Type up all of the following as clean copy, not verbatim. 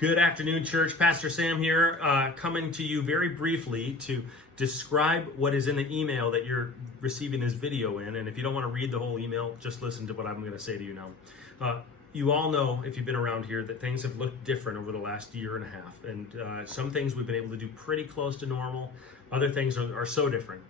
Good afternoon, church. Pastor Sam here, coming to you very briefly to describe what is in the email that you're receiving this video in. And if you don't want to read the whole email, just listen to what I'm going to say to you now. You all know, if you've been around here, that things have looked different over the last year and a half. And some things we've been able to do pretty close to normal. Other things are so different.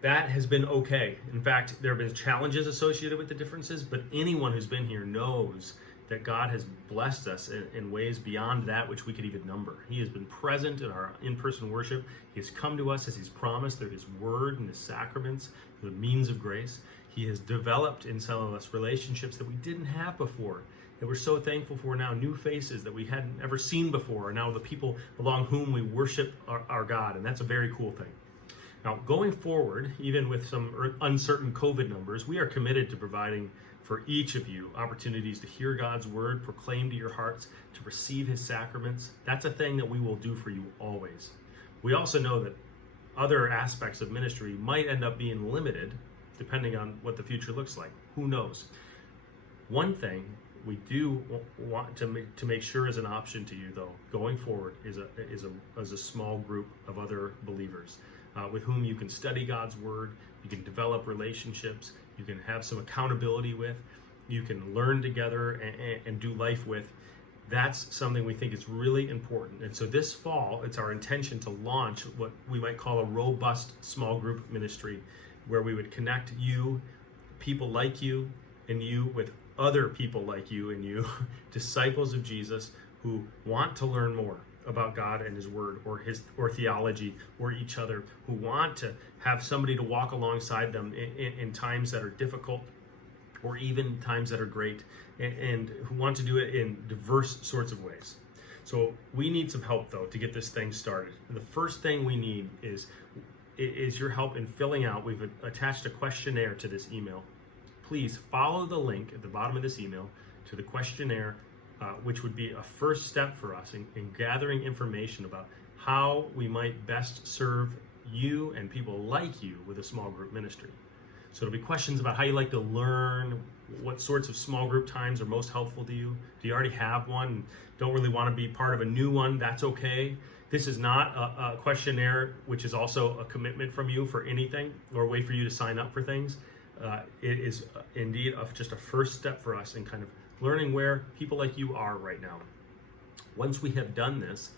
That has been okay. In fact, there have been challenges associated with the differences, but anyone who's been here knows that God has blessed us in ways beyond that which we could even number. He has been present in our in-person worship. He has come to us as He's promised through His Word and His sacraments, the means of grace. He has developed in some of us relationships that we didn't have before, that we're so thankful for now, new faces that we hadn't ever seen before, and now the people along whom we worship our God, and that's a very cool thing. Now, going forward, even with some uncertain COVID numbers, we are committed to providing for each of you opportunities to hear God's word, proclaim to your hearts, to receive His sacraments. That's a thing that we will do for you always. We also know that other aspects of ministry might end up being limited depending on what the future looks like. Who knows? One thing we do want to make sure is an option to you, though, going forward, is a small group of other believers with whom you can study God's word, you can develop relationships, you can have some accountability with, you can learn together and do life with. That's something we think is really important. And so this fall, it's our intention to launch what we might call a robust small group ministry, where we would connect you, people like you, and you with other people like you and you, disciples of Jesus who want to learn more about God and His Word, or theology, or each other, who want to have somebody to walk alongside them in times that are difficult, or even times that are great, and who want to do it in diverse sorts of ways. So we need some help, though, to get this thing started. And the first thing we need is your help in filling out. We've attached a questionnaire to this email. Please follow the link at the bottom of this email to the questionnaire, which would be a first step for us in gathering information about how we might best serve you and people like you with a small group ministry. So it'll be questions about how you like to learn, what sorts of small group times are most helpful to you. Do you already have one and don't really want to be part of a new one? That's okay. This is not a questionnaire which is also a commitment from you for anything, or a way for you to sign up for things. It is indeed just a first step for us in kind of learning where people like you are right now. Once we have done this,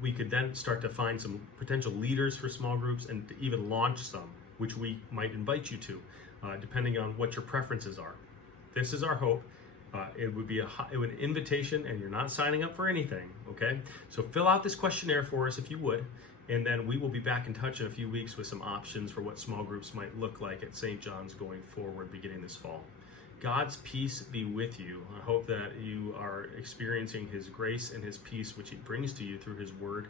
we could then start to find some potential leaders for small groups, and to even launch some, which we might invite you to, depending on what your preferences are. This is our hope. It would be an invitation, and you're not signing up for anything, okay? So fill out this questionnaire for us if you would, and then we will be back in touch in a few weeks with some options for what small groups might look like at St. John's going forward, beginning this fall. God's peace be with you. I hope that you are experiencing His grace and His peace, which He brings to you through His Word.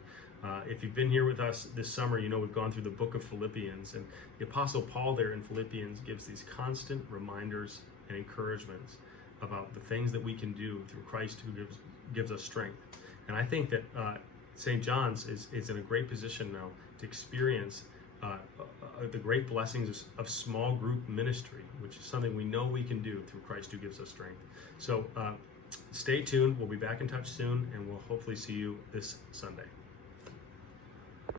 If you've been here with us this summer, you know we've gone through the book of Philippians, and the Apostle Paul there in Philippians gives these constant reminders and encouragements about the things that we can do through Christ who gives us strength. And I think that St. John's is in a great position now to experience the great blessings of small group ministry, which is something we know we can do through Christ who gives us strength. So stay tuned. We'll be back in touch soon, and we'll hopefully see you this Sunday.